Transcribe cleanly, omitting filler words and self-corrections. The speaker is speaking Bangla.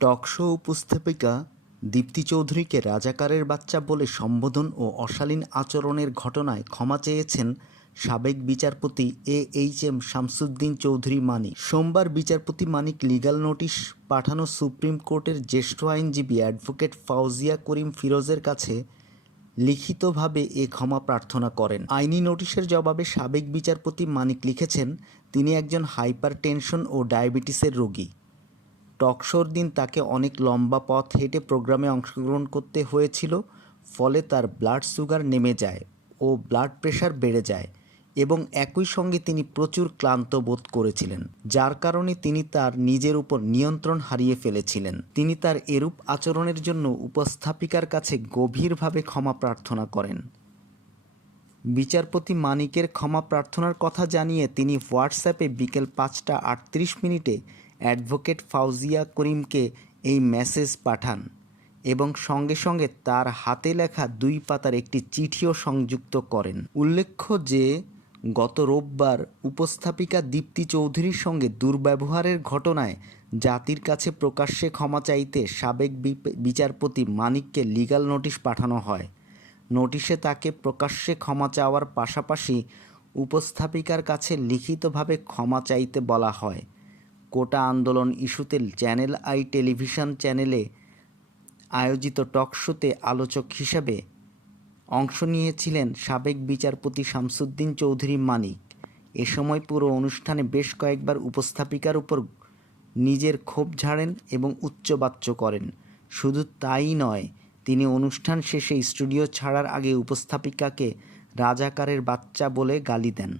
টকশো উপস্থাপিকা দীপ্তি চৌধুরীকে রাজাকারের বাচ্চা বলে সম্বোধন ও অশালীন আচরণের ঘটনায় ক্ষমা চেয়েছেন সাবেক বিচারপতি এইচ.এম. শামসুদ্দিন চৌধুরী মানিক। সোমবার বিচারপতি মানিক লিগ্যাল নোটিশ পাঠানো সুপ্রিম কোর্টের জ্যেষ্ঠ আইনজীবী অ্যাডভোকেট ফাউজিয়া করিম ফিরোজের কাছে লিখিতভাবে এ ক্ষমা প্রার্থনা করেন। আইনি নোটিশের জবাবে সাবেক বিচারপতি মানিক লিখেছেন, তিনি একজন হাইপার টেনশন ও ডায়াবেটিসের রোগী। টকশোর দিন তাকে অনেক লম্বা পথ হেঁটে প্রোগ্রামে অংশগ্রহণ করতে হয়েছিল, ফলে তার ব্লাড সুগার নেমে যায় ও ব্লাড প্রেশার বেড়ে যায় এবং একই সঙ্গে তিনি প্রচুর ক্লান্ত বোধ করেছিলেন, যার কারণে তিনি তার নিজের উপর নিয়ন্ত্রণ হারিয়ে ফেলেছিলেন। তিনি তার এরূপ আচরণের জন্য উপস্থাপিকার কাছে গভীরভাবে ক্ষমা প্রার্থনা করেন। বিচারপতি মানিকের ক্ষমা প্রার্থনার কথা জানিয়ে তিনি হোয়াটসঅ্যাপে বিকেল 5টা 38 মিনিটে অ্যাডভোকেট ফাউজিয়া করিমকে এই মেসেজ পাঠান এবং সঙ্গে সঙ্গে তার হাতে লেখা 2 পাতার একটি চিঠিও সংযুক্ত করেন। উল্লেখ্য যে গত রোববার উপস্থাপিকা দীপ্তি চৌধুরীর সঙ্গে দুর্ব্যবহারের ঘটনায় জাতির কাছে প্রকাশ্যে ক্ষমা চাইতে সাবেক বিচারপতি মানিককে লিগ্যাল নোটিশ পাঠানো হয়। নোটিশে তাকে প্রকাশ্যে ক্ষমা চাওয়ার পাশাপাশি উপস্থাপিকার কাছে লিখিতভাবে ক্ষমা চাইতে বলা হয়। কোটা আন্দোলন ইস্যুতে চ্যানেল আই টেলিভিশন চ্যানেলে আয়োজিত টকশোতে আলোচক হিসেবে অংশ নিয়েছিলেন সাবেক বিচারপতি শামসুদ্দিন চৌধুরী মানিক। এ সময় পুরো অনুষ্ঠানে বেশ কয়েকবার উপস্থাপিকার উপর নিজের ক্ষোভ ঝাড়েন এবং উচ্চবাচ্য করেন। শুধু তাই নয়, তিনি অনুষ্ঠান শেষে স্টুডিও ছাড়ার আগে উপস্থাপিকাকে রাজাকারের বাচ্চা বলে গালি দেন।